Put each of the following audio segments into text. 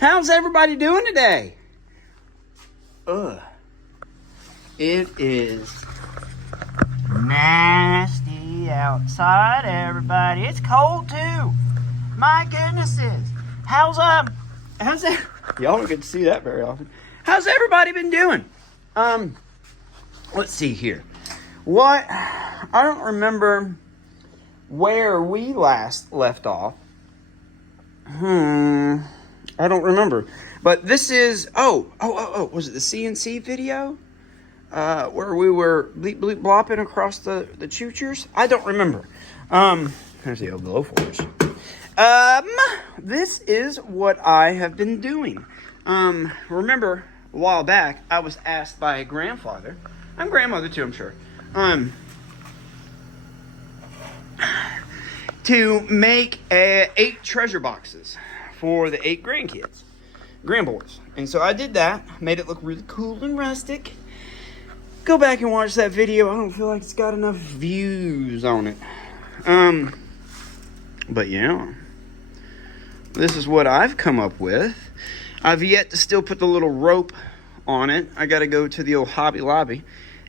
How's everybody doing today? It is nasty outside, everybody. It's cold too. My goodnesses. How's that? Y'all don't get to see that very often. How's everybody been doing? Let's see here. I don't remember where we last left off. I don't remember. But this is, was it the CNC video? Where we were bleep bleep blopping across the choo-choos? I don't remember. There's the old Glowforce. This is what I have been doing. Remember, a while back, I was asked by a grandfather, I'm grandmother too, I'm sure, to make 8 treasure boxes for the 8 grandboys. And so I did that, made it look really cool and rustic. Go back and watch that video. I don't feel like it's got enough views on it. But yeah, this is what I've come up with. I've yet to still put the little rope on it. I got to go to the old Hobby Lobby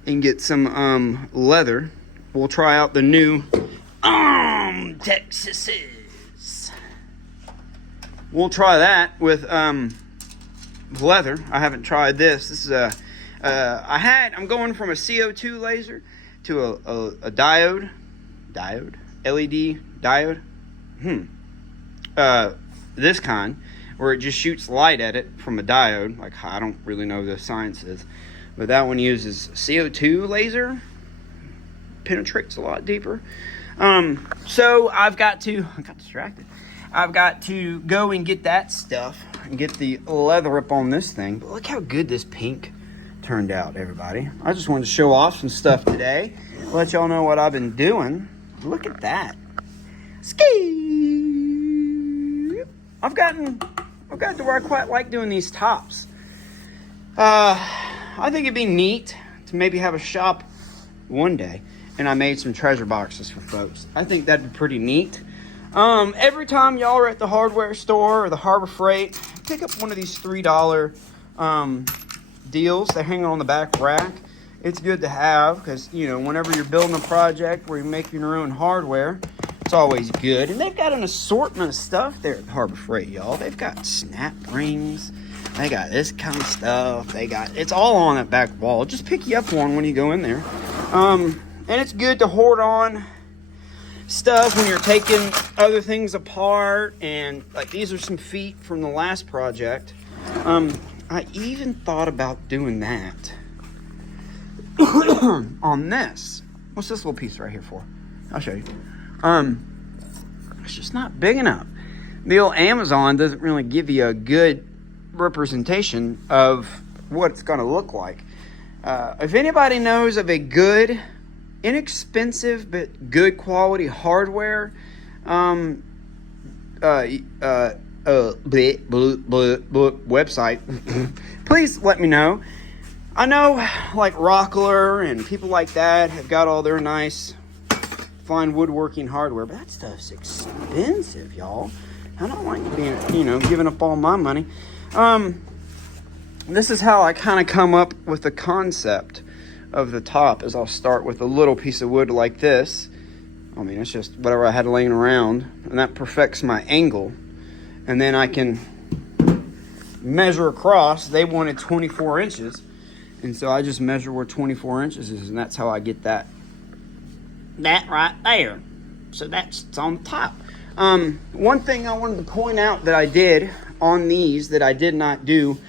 and get some leather. We'll try out the new Texases. We'll try that with leather. I haven't tried this. This is I'm going from a CO2 laser to a diode, LED diode. This kind, where it just shoots light at it from a diode. Like, I don't really know the science is, but that one uses CO2 laser. Penetrates a lot deeper. So I got distracted. I've got to go and get that stuff and get the leather up on this thing. But look how good this pink turned out, everybody. I just wanted to show off some stuff today. Let y'all know what I've been doing. Look at that. Ski. I've gotten to where I quite like doing these tops. I think it'd be neat to maybe have a shop one day, and I made some treasure boxes for folks. I think that'd be pretty neat. Every time y'all are at the hardware store or the Harbor Freight, pick up one of these $3 deals. They're hanging on the back rack. It's good to have because, whenever you're building a project where you're making your own hardware, it's always good. And they've got an assortment of stuff there at the Harbor Freight, y'all. They've got snap rings. They got this kind of stuff. It's all on that back wall. Just pick you up one when you go in there. And it's good to hoard on stuff when you're taking other things apart. And like, these are some feet from the last project. I even thought about doing that on this. What's this little piece right here for? I'll show you. It's just not big enough. The old Amazon doesn't really give you a good representation of what it's going to look like. If anybody knows of a good, inexpensive but good quality hardware website, please let me know. I know like Rockler and people like that have got all their nice fine woodworking hardware, but that stuff's expensive, y'all. I don't like being, giving up all my money. This is how I kind of come up with the concept of the top, is I'll start with a little piece of wood like this. I mean, it's just whatever I had laying around, and that perfects my angle. And then I can measure across. They wanted 24 inches. And so I just measure where 24 inches is, and that's how I get that right there. So it's on the top. One thing I wanted to point out that I did on these that I did not do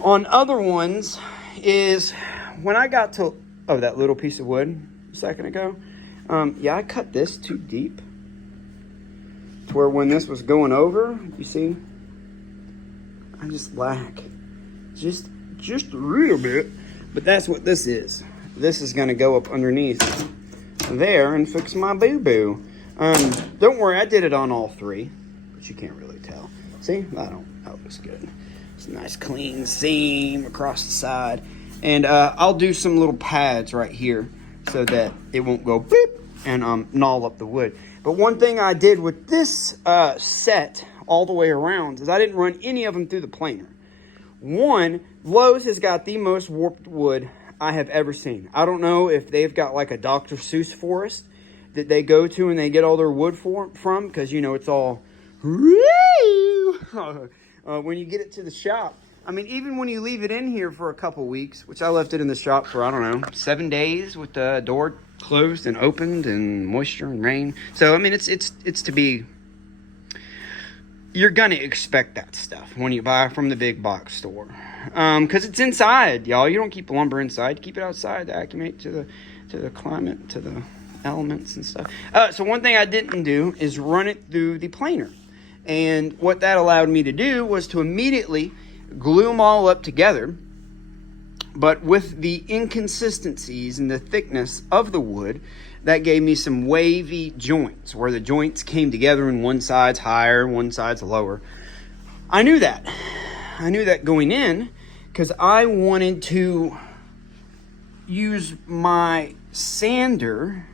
on other ones is when I got to that little piece of wood a second ago, I cut this too deep to where when this was going over, you see, I just lack just a little bit, but that's what this is. This is going to go up underneath there and fix my boo-boo. Don't worry, I did it on all 3, but you can't really tell. See, that looks good. It's a nice clean seam across the side. And I'll do some little pads right here so that it won't go beep and gnaw up the wood. But one thing I did with this set all the way around is I didn't run any of them through the planer. One, Lowe's has got the most warped wood I have ever seen. I don't know if they've got like a Dr. Seuss forest that they go to and they get all their wood from, because, you know, it's all when you get it to the shop. I mean, even when you leave it in here for a couple weeks, which I left it in the shop for, I don't know, 7 days with the door closed and opened and moisture and rain. So, I mean, it's to be, you're going to expect that stuff when you buy from the big box store. Because it's inside, y'all. You don't keep the lumber inside. You keep it outside to acclimate to the climate, to the elements and stuff. So one thing I didn't do is run it through the planer. And what that allowed me to do was to immediately glue them all up together, but with the inconsistencies and the thickness of the wood, that gave me some wavy joints where the joints came together and one side's higher, one side's lower. I knew that going in, because I wanted to use my sander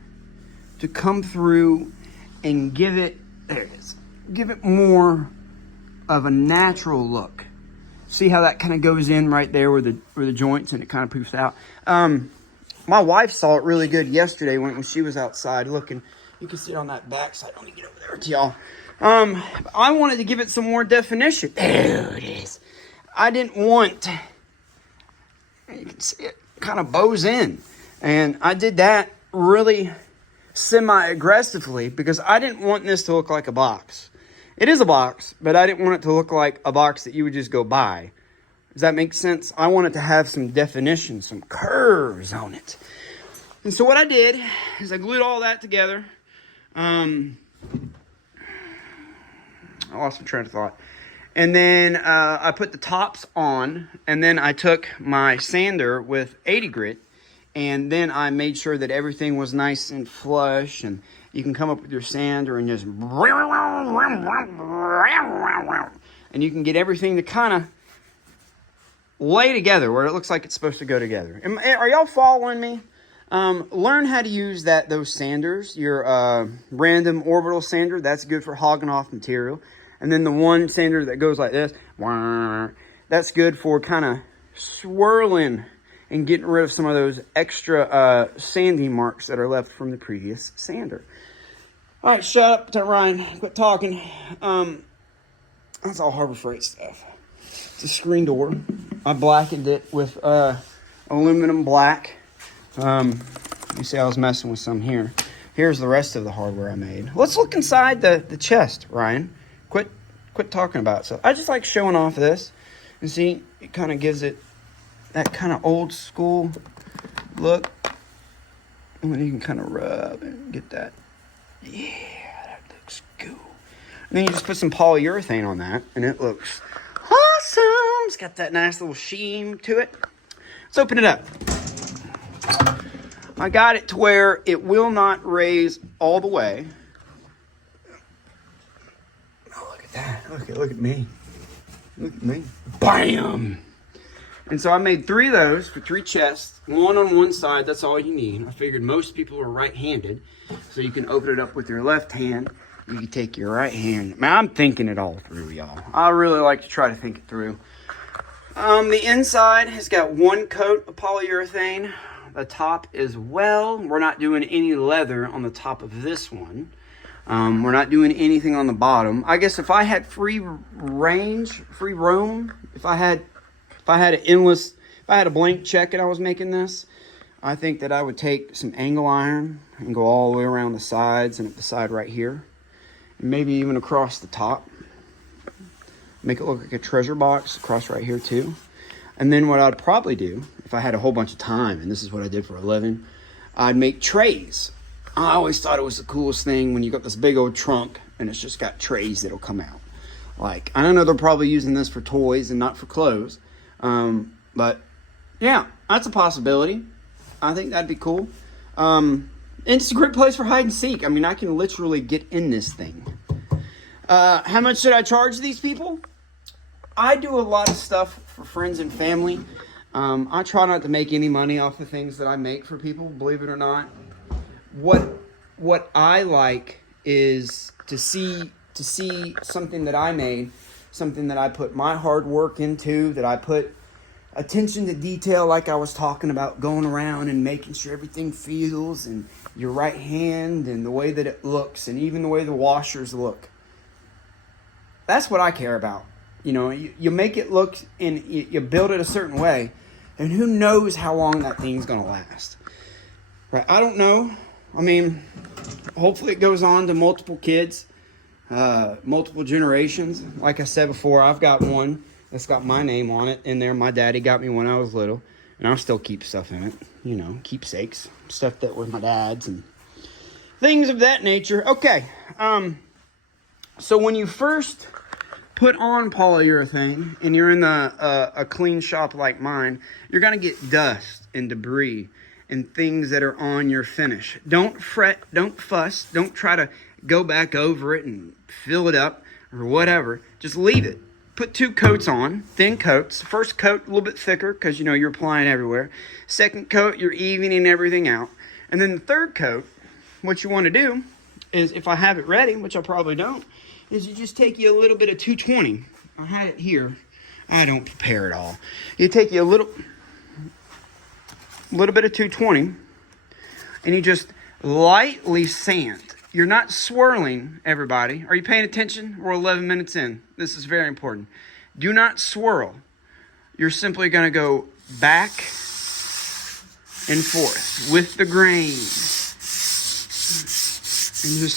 to come through and give it more of a natural look. See how that kind of goes in right there where the joints, and it kind of poofs out. My wife saw it really good yesterday when she was outside looking. You can see it on that back side. Let me get over there to y'all. I wanted to give it some more definition. There it is. I didn't want, you can see it kind of bows in. And I did that really semi-aggressively because I didn't want this to look like a box. It is a box, but I didn't want it to look like a box that you would just go buy. Does that make sense? I want it to have some definition, some curves on it. And so what I did is I glued all that together. I lost my train of thought. And then I put the tops on, and then I took my sander with 80 grit, and then I made sure that everything was nice and flush, and you can come up with your sander and just, and you can get everything to kind of lay together where it looks like it's supposed to go together. Are y'all following me? Learn how to use those sanders. Your random orbital sander, that's good for hogging off material. And then the one sander that goes like this, that's good for kind of swirling and getting rid of some of those extra sanding marks that are left from the previous sander. All right, shut up, Ryan. Quit talking. That's all Harbor Freight stuff. It's a screen door. I blackened it with aluminum black. You see I was messing with some here. Here's the rest of the hardware I made. Let's look inside the chest, Ryan. Quit talking about it. So I just like showing off this. And see, it kind of gives it that kind of old school look. And then you can kind of rub and get that. Yeah, that looks cool. And then you just put some polyurethane on that, and it looks awesome. It's got that nice little sheen to it. Let's open it up. I got it to where it will not raise all the way. Oh, look at that. Look at me. Look at me. Bam! And so I made 3 of those for 3 chests. 1 on one side, that's all you need. I figured most people are right-handed, so you can open it up with your left hand. You can take your right hand. Man, I'm thinking it all through, y'all. I really like to try to think it through. The inside has got 1 coat of polyurethane. The top as well. We're not doing any leather on the top of this one. We're not doing anything on the bottom. I guess if I had free roam, if I had a blank check and I was making this, I think that I would take some angle iron and go all the way around the sides and up the side right here. And maybe even across the top. Make it look like a treasure box across right here too. And then what I'd probably do, if I had a whole bunch of time, and this is what I did for a living, I'd make trays. I always thought it was the coolest thing when you got this big old trunk and it's just got trays that'll come out. Like, I don't know, they're probably using this for toys and not for clothes. But yeah, that's a possibility. I think that'd be cool. And it's a great place for hide and seek. I mean, I can literally get in this thing. How much should I charge these people? I do a lot of stuff for friends and family. I try not to make any money off the things that I make for people, believe it or not. What I like is to see to see something that I made, something that I put my hard work into, that I put attention to detail, like I was talking about, going around and making sure everything feels, and your right hand and the way that it looks, and even the way the washers look. That's what I care about. You know, you make it look, and you build it a certain way, and who knows how long that thing's going to last. Right? I don't know. I mean, hopefully it goes on to multiple kids, multiple generations. Like I said before, I've got one that's got my name on it in there. My daddy got me when I was little, and I'll still keep stuff in it. You know, keepsakes, stuff that was my dad's and things of that nature. Okay, so when you first put on polyurethane and you're in a clean shop like mine, you're gonna get dust and debris and things that are on your finish. Don't fret, don't fuss, don't try to go back over it and fill it up or whatever. Just leave it. Put 2 coats on, thin coats. First coat, a little bit thicker because, you know, you're applying everywhere. Second coat, you're evening everything out. And then the third coat, what you want to do is, if I have it ready, which I probably don't, is you just take you a little bit of 220. I had it here. I don't prepare it all. You take you a little bit of 220, and you just lightly sand. You're not swirling, everybody. Are you paying attention? We're 11 minutes in. This is very important. Do not swirl. You're simply going to go back and forth with the grain. And just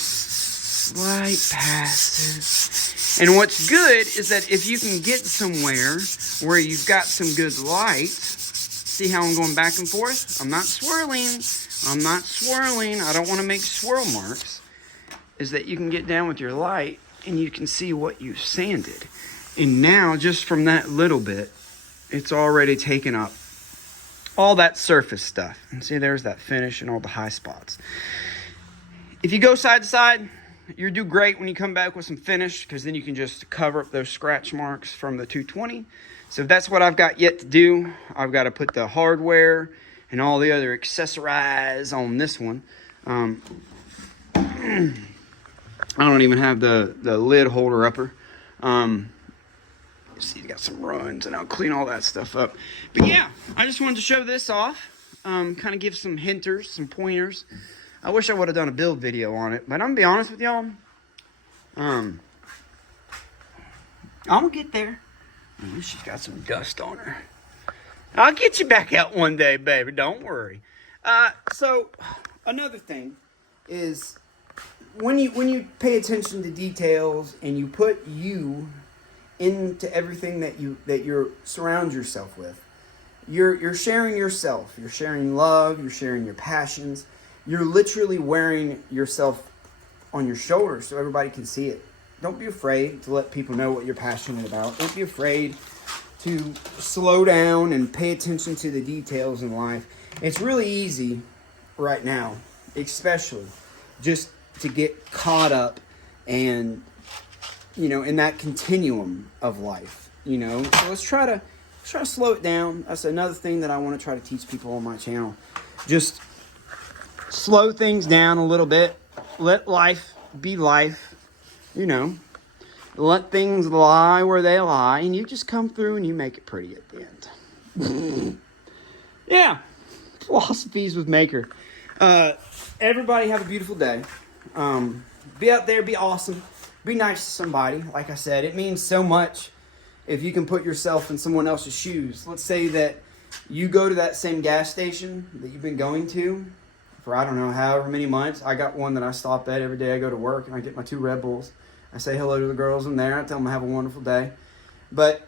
slight passes. And what's good is that if you can get somewhere where you've got some good light, see how I'm going back and forth? I'm not swirling. I'm not swirling. I don't want to make swirl marks. Is that you can get down with your light and you can see what you've sanded. And now, just from that little bit, it's already taken up all that surface stuff. And see, there's that finish and all the high spots. If you go side to side, you do great when you come back with some finish, because then you can just cover up those scratch marks from the 220. So that's what I've got yet to do. I've got to put the hardware and all the other accessorize on this one. I don't even have the lid holder upper. See, you got some runs, and I'll clean all that stuff up. But yeah, I just wanted to show this off. Kind of give some hinters, some pointers. I wish I would have done a build video on it, but I'm gonna be honest with y'all. I'm gonna get there. Ooh, she's got some dust on her. I'll get you back out one day, baby. Don't worry. So another thing is, when you pay attention to details and you put you into everything that you surround yourself with, you're sharing yourself. You're sharing love. You're sharing your passions. You're literally wearing yourself on your shoulders so everybody can see it. Don't be afraid to let people know what you're passionate about. Don't be afraid to slow down and pay attention to the details in life. It's really easy right now, especially, just to get caught up and, you know, in that continuum of life, you know. So let's try to slow it down. That's another thing that I want to try to teach people on my channel. Just slow things down a little bit. Let life be life, you know. Let things lie where they lie, and you just come through and you make it pretty at the end. Yeah. Philosophies with Maker. Everybody have a beautiful day. Be out there, be awesome, be nice to somebody. Like I said, it means so much if you can put yourself in someone else's shoes. Let's say that you go to that same gas station that you've been going to for, I don't know, however many months. I got one that I stop at every day I go to work, and I get my 2 Red Bulls. I say hello to the girls in there. I tell them I have a wonderful day. But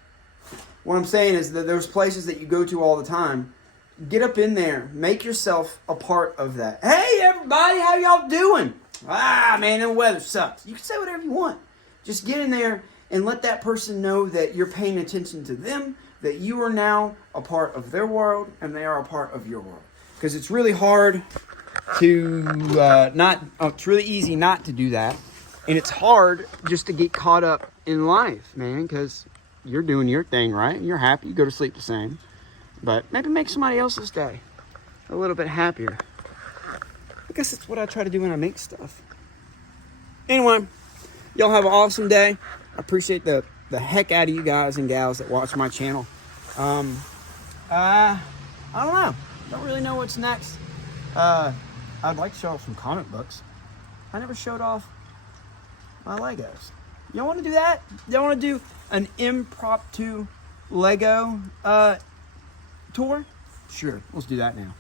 what I'm saying is that there's places that you go to all the time. Get up in there. Make yourself a part of that. Hey, everybody, how y'all doing? Man, the weather sucks. You can say whatever you want. Just get in there and let that person know that you're paying attention to them, that you are now a part of their world, and they are a part of your world. Because it's really hard to it's really easy not to do that. And it's hard just to get caught up in life, man, because you're doing your thing, right? And you're happy. You go to sleep the same. But maybe make somebody else's day a little bit happier. I guess that's what I try to do when I make stuff. Anyway, Y'all have an awesome day. I appreciate the heck out of you guys and gals that watch my channel. I don't know. Don't really know what's next. I'd like to show off some comic books. I never showed off my Legos. Y'all want to do that? Y'all want to do an impromptu Lego tour? Sure, let's do that now.